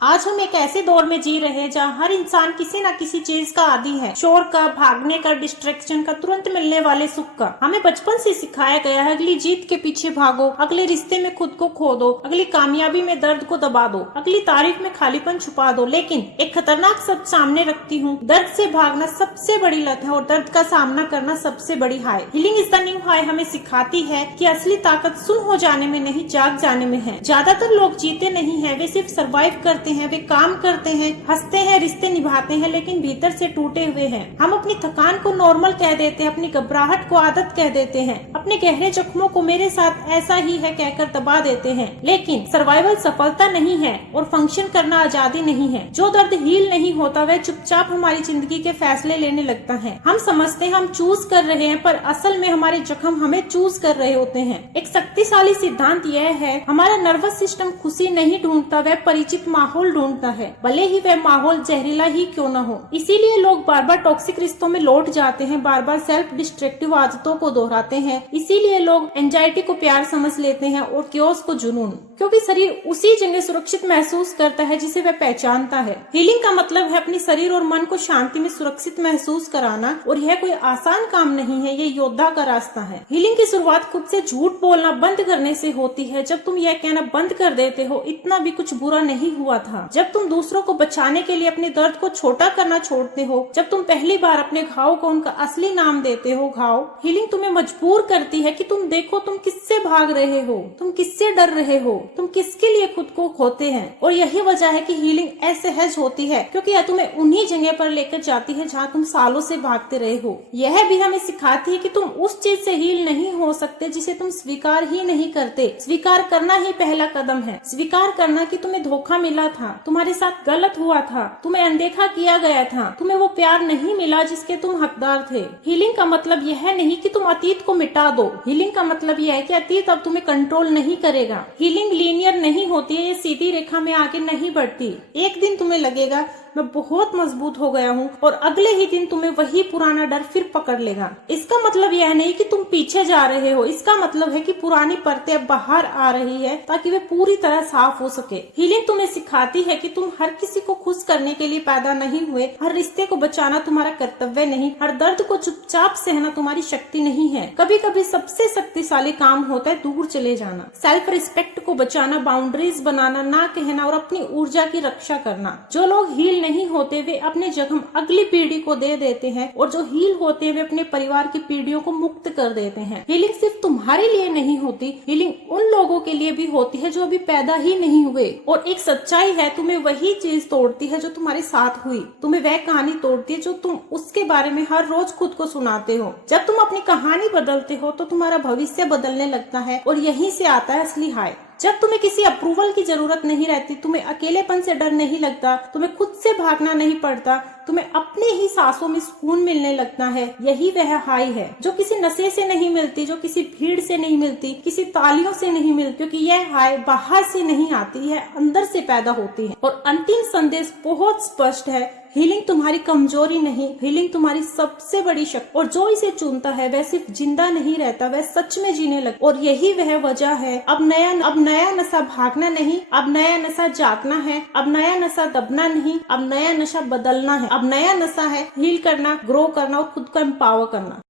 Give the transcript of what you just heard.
आज हम एक ऐसे दौर में जी रहे हैं जहाँ हर इंसान किसी न किसी चीज का आदी है। शोर का, भागने का, डिस्ट्रैक्शन का, तुरंत मिलने वाले सुख का। हमें बचपन से सिखाया गया है अगली जीत के पीछे भागो, अगले रिश्ते में खुद को खो दो, अगली कामयाबी में दर्द को दबा दो, अगली तारीफ में खालीपन छुपा दो। लेकिन एक खतरनाक सच सामने रखती हूँ, दर्द से भागना सबसे बड़ी लत है और दर्द का सामना करना सबसे बड़ी हाय। हीलिंग इज द न्यू हाय हमें सिखाती है कि असली ताकत सुन हो जाने में नहीं, जाग जाने में है। ज्यादातर लोग जीते नहीं है, वे सिर्फ सर्वाइव करते हैं, वे काम करते हैं, हंसते हैं, रिश्ते निभाते हैं, लेकिन भीतर से टूटे हुए हैं। हम अपनी थकान को नॉर्मल कह देते हैं, अपनी घबराहट को आदत कह देते हैं, अपने गहरे जख्मों को मेरे साथ ऐसा ही है कहकर दबा देते हैं। लेकिन सर्वाइवल सफलता नहीं है और फंक्शन करना आजादी नहीं है। जो दर्द हील नहीं होता वह चुपचाप हमारी जिंदगी के फैसले लेने लगता है। हम समझते हैं हम चूज कर रहे हैं, पर असल में हमारे जख्म हमें चूज कर रहे होते हैं। एक शक्तिशाली सिद्धांत यह है, हमारा नर्वस सिस्टम खुशी नहीं ढूंढता, वह परिचित माहौल ढूंढता है, भले ही वह माहौल जहरीला ही क्यों न हो। इसीलिए लोग बार बार टॉक्सिक रिश्तों में लौट जाते हैं, बार बार सेल्फ डिस्ट्रक्टिव आदतों को दोहराते हैं। इसीलिए लोग एंजाइटी को प्यार समझ लेते हैं और क्योस को जुनून, क्योंकि शरीर उसी जगह सुरक्षित महसूस करता है जिसे वह पहचानता है। हीलिंग का मतलब है अपने शरीर और मन को शांति में सुरक्षित महसूस कराना, और यह कोई आसान काम नहीं है, ये योद्धा का रास्ता है। हीलिंग की शुरुआत खुद से झूठ बोलना बंद करने से होती है। जब तुम यह कहना बंद कर देते हो, इतना भी कुछ बुरा नहीं हुआ था। जब तुम दूसरों को बचाने के लिए अपने दर्द को छोटा करना छोड़ते हो, जब तुम पहली बार अपने घाव को उनका असली नाम देते हो, घाव। हीलिंग तुम्हें मजबूर करती है कि तुम देखो तुम किससे भाग रहे हो, तुम किससे डर रहे हो, तुम किसके लिए खुद को खोते हैं। और यही वजह है कि हीलिंग असहज होती है, क्योंकि यह तुम्हें उन्हीं जगह पर लेकर जाती है जहाँ तुम सालों से भागते रहे हो। यह भी हमें सिखाती है कि तुम उस चीज से हील नहीं हो सकते जिसे तुम स्वीकार ही नहीं करते। स्वीकार करना ही पहला कदम है। स्वीकार करना कि तुम्हें धोखा मिला था, तुम्हारे साथ गलत हुआ था, तुम्हें अनदेखा किया गया था, तुम्हें वो प्यार नहीं मिला जिसके तुम हकदार थे। हीलिंग का मतलब यह नहीं कि तुम अतीत को मिटा दो। हीलिंग का मतलब यह है कि अतीत अब तुम्हें कंट्रोल नहीं करेगा। हीलिंग लीनियर नहीं होती है, ये सीधी रेखा में आगे नहीं बढ़ती। एक दिन तुम्हें लगेगा मैं बहुत मजबूत हो गया हूँ, और अगले ही दिन तुम्हें वही पुराना डर फिर पकड़ लेगा। इसका मतलब यह नहीं कि तुम पीछे जा रहे हो, इसका मतलब है कि पुरानी परतें अब बाहर आ रही है ताकि वे पूरी तरह साफ हो सके। हीलिंग तुम्हें सिखाती है कि तुम हर किसी को खुश करने के लिए पैदा नहीं हुए, हर रिश्ते को बचाना तुम्हारा कर्तव्य नहीं, हर दर्द को चुपचाप सहना तुम्हारी शक्ति नहीं है। कभी कभी सबसे शक्तिशाली काम होता है दूर चले जाना, सेल्फ रिस्पेक्ट को बचाना, बाउंड्रीज बनाना, ना कहना और अपनी ऊर्जा की रक्षा करना। जो लोग हील नहीं होते वे अपने जख्म अगली पीढ़ी को दे देते हैं, और जो हील होते हैं वे अपने परिवार की पीढ़ियों को मुक्त कर देते हैं। हीलिंग सिर्फ तुम्हारे लिए नहीं होती, हीलिंग उन लोगों के लिए भी होती है जो अभी पैदा ही नहीं हुए। और एक सच्चाई है, तुम्हें वही चीज तोड़ती है जो तुम्हारे साथ हुई, तुम्हें वह कहानी तोड़ती है जो तुम उसके बारे में हर रोज खुद को सुनाते हो। जब तुम अपनी कहानी बदलते हो तो तुम्हारा भविष्य बदलने लगता है, और यहीं से आता है असली हाय। जब तुम्हें किसी अप्रूवल की जरूरत नहीं रहती, तुम्हें अकेलेपन से डर नहीं लगता, तुम्हें खुद से भागना नहीं पड़ता, तुम्हें अपने ही सांसों में सुकून मिलने लगता है, यही वह हाई है जो किसी नशे से नहीं मिलती, जो किसी भीड़ से नहीं मिलती, किसी तालियों से नहीं मिलती, क्योंकि यह हाई बाहर से नहीं आती है, अंदर से पैदा होती है। और अंतिम संदेश बहुत स्पष्ट है, हीलिंग तुम्हारी कमजोरी नहीं, हीलिंग तुम्हारी सबसे बड़ी शक्ति। और जो इसे चुनता है वह सिर्फ जिंदा नहीं रहता, वह सच में जीने लगता। और यही वह वजह है, अब नया नशा भागना नहीं, अब नया नशा जागना है, अब नया नशा दबना नहीं, अब नया नशा बदलना है। अब नया नशा है हील करना, ग्रो करना और खुद को एम्पावर करना।